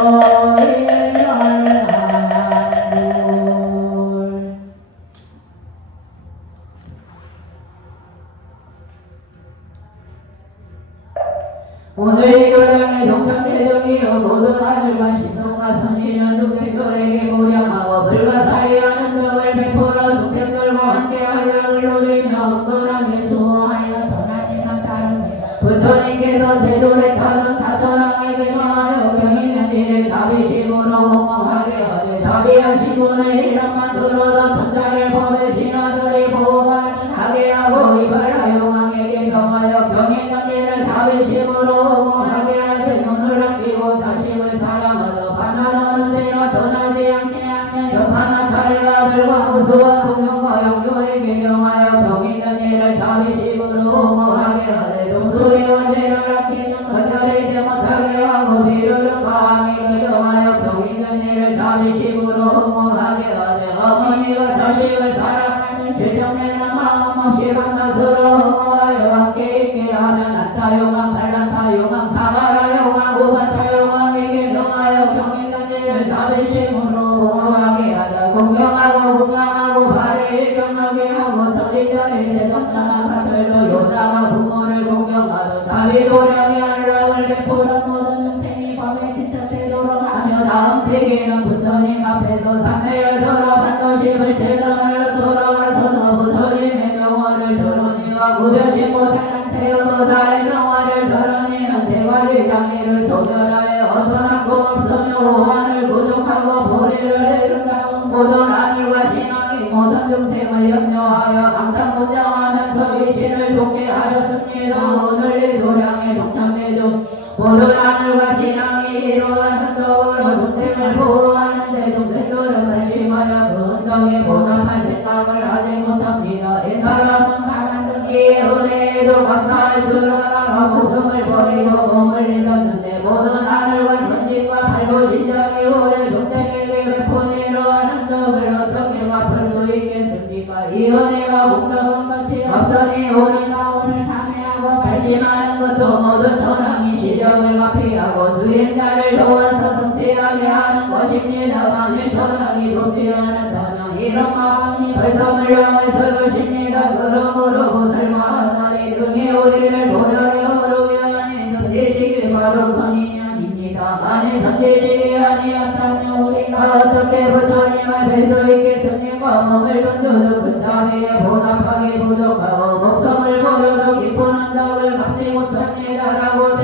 오늘 이 교량의 동창대정이여 모든 하늘과 신성과 성신은 중생들에게 무량하고 불가사의하는 덕을 베풀어 중생들과 함께 한량을 누리며 은근하게 수호하여 선한 일만 따릅니다. 부처님께서 제도를 타는 사천왕에게 명하여 경인한 일을 자비심으로 공모하게 하되 자비하신 분의 이름만 들어도 천자를 법의 신하들이 보호하게 하고 이발하여 왕에게 명하여 경인한 일을 자비심으로 공모하게 하되 눈을 아끼고 자식을 사랑하여 반환하는 데나 떠나지 않게 하며 옆하나 차례가들과 무수한 동료과 영교에게 명하여 경인한 일을 자비심으로 공모하게 하되 종소리와 내를 아끼는 건달이지 못하게 하고 비루는 과함이 명하여 경인한 일을 자비심으로 공모하게 하되 어머니가 자식을 사랑하는 실정되는 마음 없이 밤낮으로 공모하여 함께 있게 하며 난타용왕 발란타용왕 사가라용왕 우반타용왕에게 명하여 경인한 일을 자비심으로 공모하게 하자. 공경하고 공양하고 발에 경하게 하고 선인들의 세상사나 가들도 요자가 부모를 공경하도 자비도량의 안락을 베풀어 모든 중생이 법에 지쳤되도록 하며 다음 세계는 부처님 앞에서 삼매에 들어 반도심을 제정을 돌아가서서 부처님의 명화를 들으니와 구별신 보살랑 세음보살의 명화를 들으니는 세 가지 장애를 소멸하여 어떤 한고 없으며 호환을 부족하고 보리를 이룬다. 모든 하늘과 신앙이 모든 중생을 염려하여 항상 문장하면서 이 신을 돕게 하셨습니다. 오늘 이 도량의 동창대중 모든 하늘과 신앙이 이루어가는 덕으로 중생을 보호하는데 중생들은 발심하여 그 운동에 보답할 생각을 하지 못합니다. 이 사람은 가만듣기에 은혜에도 감사할 줄 알아 스승을 버리고 몸을 잊었는데 모든 하늘과 선진과 발보신정이 오래 중생에게 베푼 이러한 덕을 어떻게 갚을 수 있겠습니까? 이 은혜가 공덕한 것이 없으니 우리가 오늘 참회하고 발심하는 것도 모든 천왕이 시력을 마피하고 수행자를 도와서 성취하게 하는 것입니다. 만일 천왕이 돕지 않았다면 이런 마음이 벌써 물량에서 것입니다. 그러므로 보살마 사리 등이 우리를 도량에 오르게 하니 선지식이 바로 그니 아닙니다. 만일 선지식이 아니었다면 우리가 어떻게 부처님을 뵐 수 있겠습니까? 몸을 던져도 그 자리에 보답하기 부족하고 목숨을 버려도 깊은 언덕을 갚지 못합니다 라고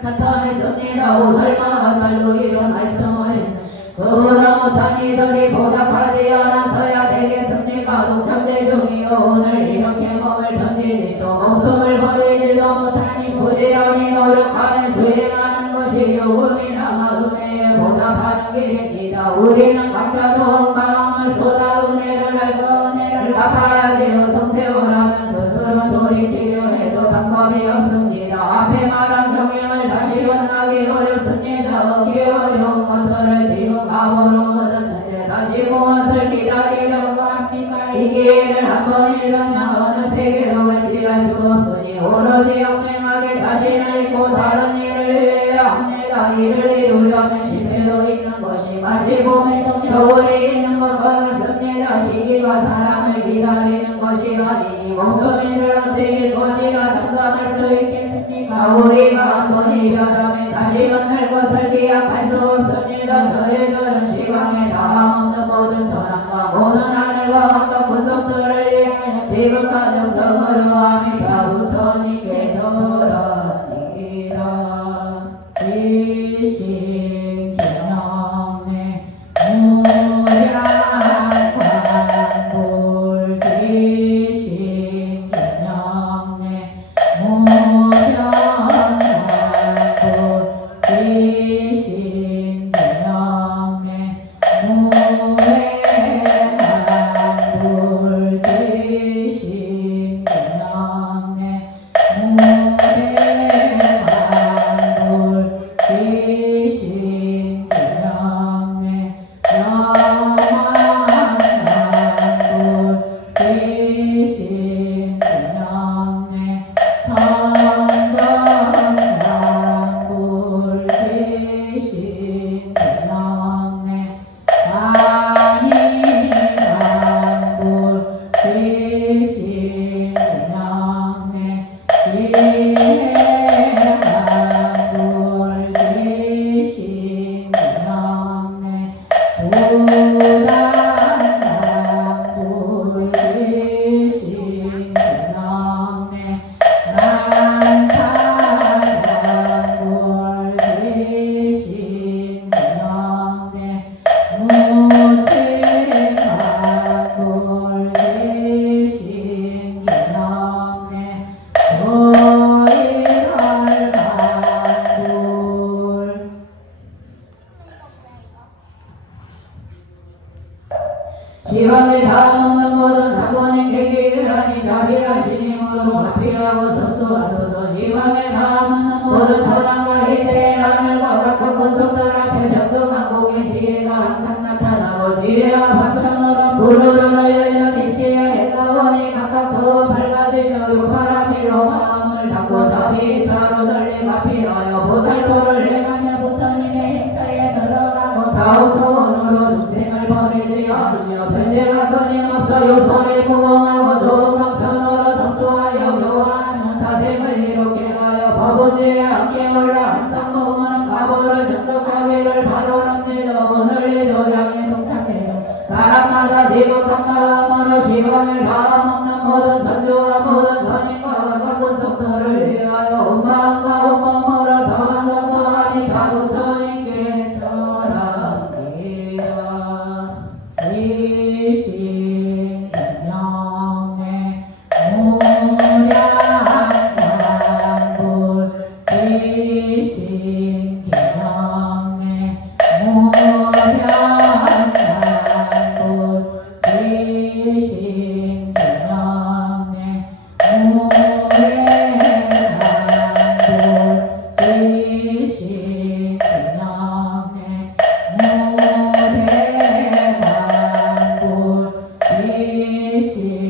찬찬했습니다. 보살마 살도 이런 말씀을 했는데 그보다 못한 이들이 보답하지 않아서야 되겠습니까? 동참대중이여 오늘 이렇게 몸을 던지지도 목숨을 버리지도 못하니 부지런히 노력하는 수행하는 것이 조금이나마 은혜에 보답하는 길입니다. 우리는 각자 좋은 마음을 쏟아 은혜를 알고 은혜를 갚아야지요. 성세월하면서 스스로 돌이키려 해도 방법이 없습니다. 앞에 말한 경영을 다시 만나기 어렵습니다. 얻기 어려운 것들을 지금 감으로 얻었는데 다시 무엇을 기다리려고 합니까? 이 기회를 한번 잃으면 어느 세계로 갈지 알 수 없으니 오로지 영맹하게 자신을 잊고 다른 일을 해야 합니다. 이를 이루려면 실패도 있는 것이 마치 봄에도 겨울이 있는 것과 같습니다. 시기가 사람을 기다리는 것이 아니니 목숨이 늘어질 것이라 상담할 수 있겠습니까? 우리가 한번 이별하면 다시 만날 것을 기약할 수 없습니다. 저희들은 시방에 다함 없는 모든 천황과 모든 하늘과 환각 군속들을 위하여 지극한 정성으로 아미타 부처님께서 랍니다. 지신 경영내 무량광불 지신 경영내 무량광불 지신 경영내 무량광불 지신 경영내 무량광불 지신 경영내 영왕광불 지신 경영내 천정광불 지신 경영내 안희광불 지신 경영내 지혜광불 지신 경영내 부당광불 지신 경영내 난사광불 지신 경영내 무쇠광불 지신 경영내 조일할광불 시방에 다음없는 모든 사본인 객기들하니 자비하신 힘으로 마피하고 섭수하소서. 시방에 다음없는 모든 천황과 일체의 하늘과 각각 군속들 앞에 평등한 공의 지혜가 항상 나타나고 지혜와 반편으로 무릎을 열려 십시에 해가오니 각각 더 밝아지며 육파라밀로 마음을 닫고 사비사로 널리 마피하여 보살도를 해가며 부처님의 행차에 들어가고 사후소원으로 중생을 버리지 않으며 변제가 끊임없어 요소에 무공하고 좋은 방편으로 성수하여 교화하는 사생을 이롭게 하여 법원지에 함께 올라 항상 머무는 가보를 정덕하기를 바라옵니다. 오늘 이 도량에 동참되는 사람마다 지극한 마음으로 시방에 다함없는 모든 선조와 모든 선인과 각각 군속들을 위하여 온 마음과 온 몸으로 서방성도하니 다부처님께 절합니다. 지신 경영내 무량광불 지신 경영내 무량광불 지신 경영내 무량광불 지신 경영내 무량광불 지신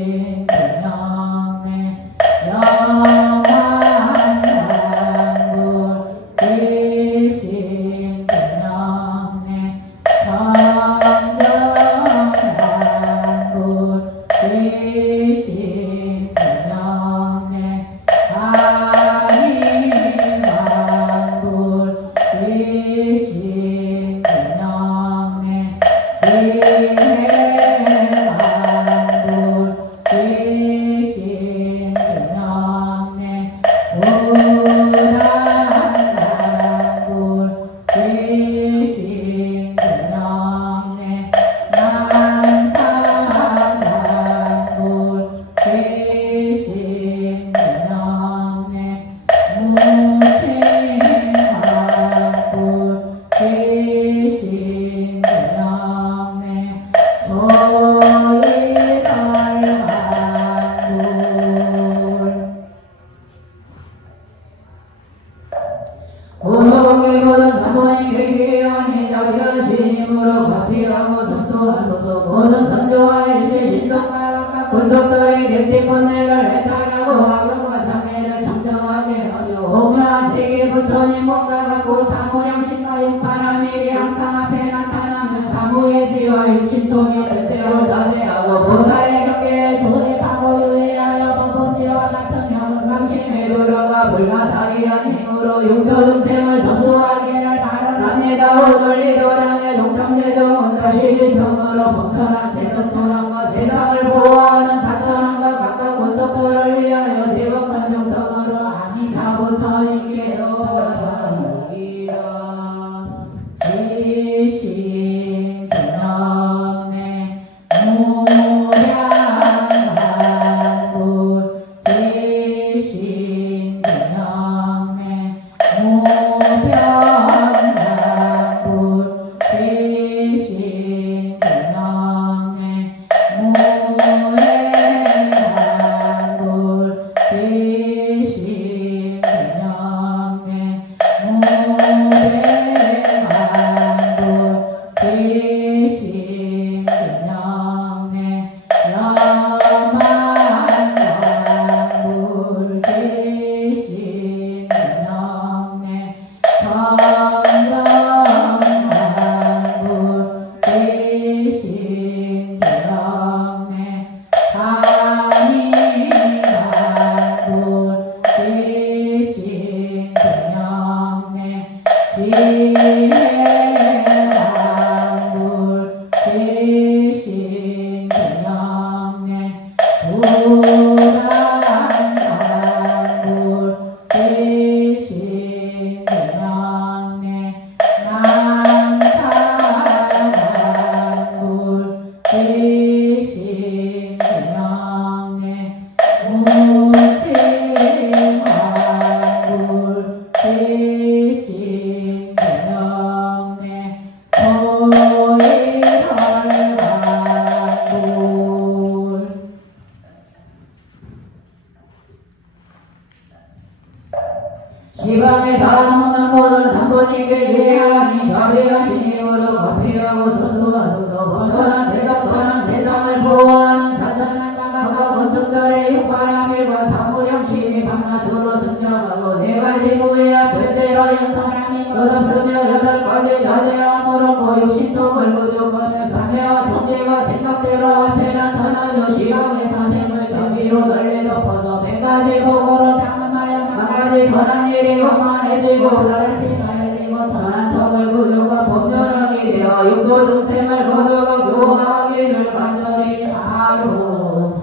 지방에 다없는 모든 산부님께 예하니 자비하시니으로 가피하고 서수하소서. 범천한 제적천한 세상을 보호하는 사천한 각각 건축들의 육바라밀과 사무량심이 밤낮으로 승정하고 네 가지 부위야 별대로 형성하니 끝없으며 여덟 가지 자제함으로 고육신통을 부족하며 사내와 천재가 생각대로 한편한 터나며 시방의 사생을 정비로 널리 덮어서 백 가지 복으로 장엄하여 만 가지 선한 일이 원만해지고 살지 날리고 천한 턱을 구조가 범전하게 되어 육도 중생을 모두가 교화하기를 간절히 바로합니다.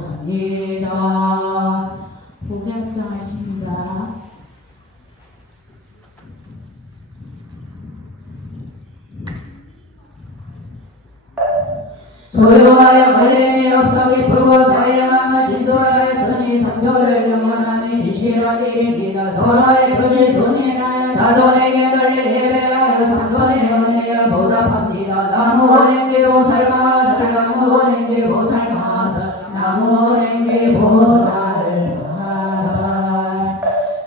복양성하십니다. 소유하여 걸림이 없어 기쁘고 다양함을 진솔하였으니 선별을 영원하니 진실한 일입니다. 서로의 표시 손이나여 자존에게 널리 예배하여 상선의 은혜에 보답합니다. 나무원행기 보살마살 나무원행기 보살마살 나무원행기 보살마살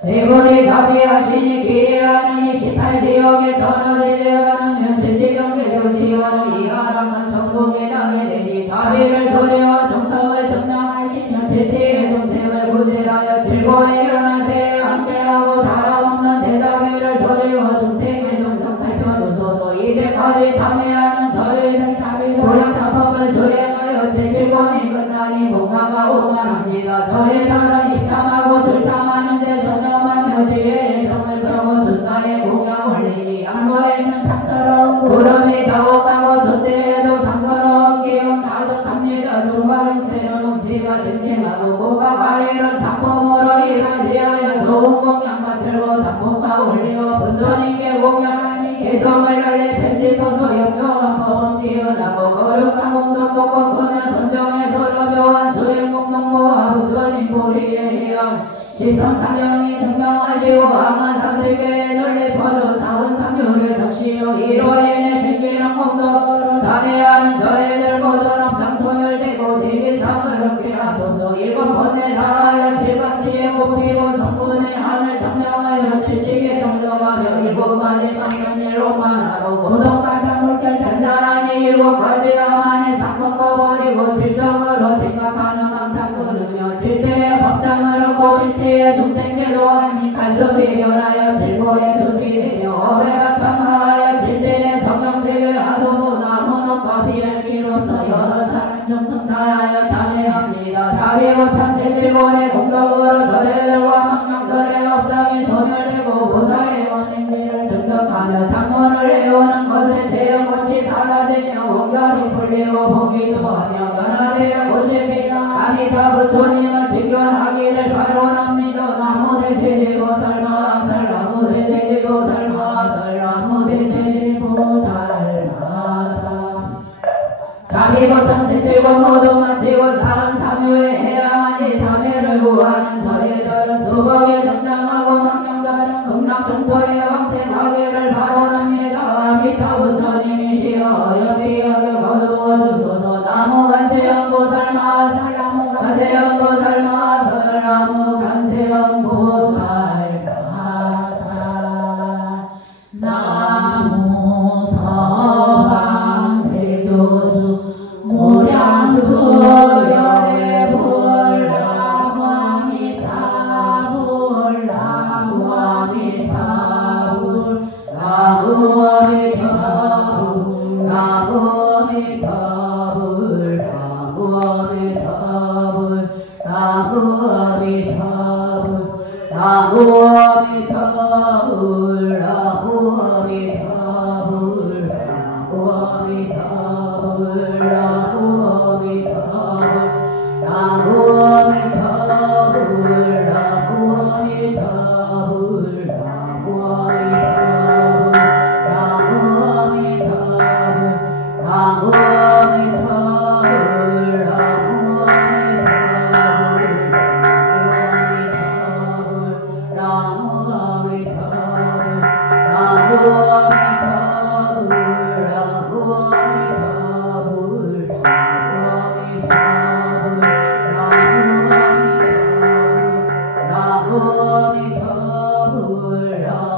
제군이 자비하시니 기회하니 18지역에 떨어지려는 면칠지경계 조지하는 이하랑은 천국에 당해 되니 자비를 도리와 정성을 증명하시며 칠지의 중생을 구제하여 질고에 연하되 함께하고 다름없는 대자비를 도리와 중생의 정성 살펴주소서. 이제까지 참여하는 저희들 자비 도량자법을 수행하여 제7권이 끝나니 공가가 오만합니다. 저희들은 입참하고 출참하는 데 선념하며 지혜의 병을 펴고 준나의 공양 올리니 안거에는 상스러운 구름이 자욱하고 전대에도 상서 지성사명이 증명하시고 왕한 상세계에 널리 퍼져 사은 삼효를 적시며 이로 인해 생기는 공덕으로 자매하는 저희들 모두 합장소멸되고 대비상을 얻게 하소서. 일곱 번에 다하여 칠각지에 꼽히고 성분의 하늘 청명하여 칠식에 정정하며 일곱 가지 방면일로 만하고 고동바다 물결 잔잔하니 일곱 가지 암안에 사건 거버리고 질적으로 생각하는 망상 끊으며 질제의 법장을 얻고 질제의 중생제도하니 간섭이 변하여 질보의 숲이 되며 업에 바탕하여 질제의 성경되게 하소서. 나무노과 비밀기로서 여러 사람 정성 다하여 참회합니다. 자비로 참체질본의 공덕으로 저래들과 망령들의 업장이 소멸되고 보살의 원행지를 증득하며 장문을 해오는 것에 제형고치 사라지며 원결이 풀리고 보기도 하며 연하되어 고집이나 아미타 부처님을 직견하기를 바라옵니다. 나무대세지보살 마살 나무대세지보살 마살 나무대세지보살 마살. 자비보참 세칠권 모두 마치고 사은 삼유에 해양하니 삼회를 구하는 저희들은 수복에 정장하고 망령들은 극락정토에 왕생하기를 바라옵니다. 아미타 부처님이시여 연비하게 거두어 주소서. 나무 간세음보살 마살 나무 간세음보살 마살 나무 간세음보살 마살. 나무 서방 대교주 무량수열의 불나무 아미타불 나무 아미타불 나무 아미타불 나무 아미타불 나무 아미타불 나무 아미타불 나무 아미타불 나무 아미타불 나무 아미타불 나무 아미타불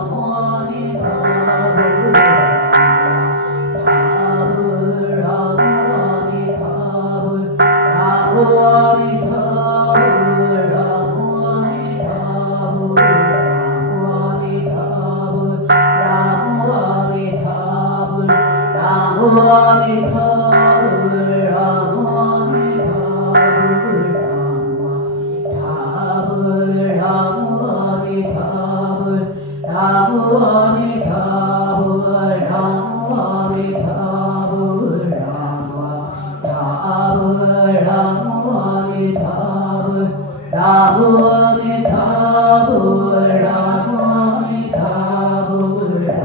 나무 아미타불 나무 아미타불 나무 아미타불 나무 아미타불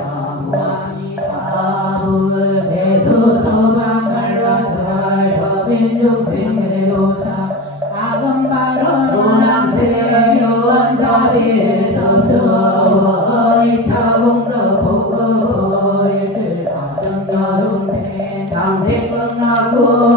당생 끝나고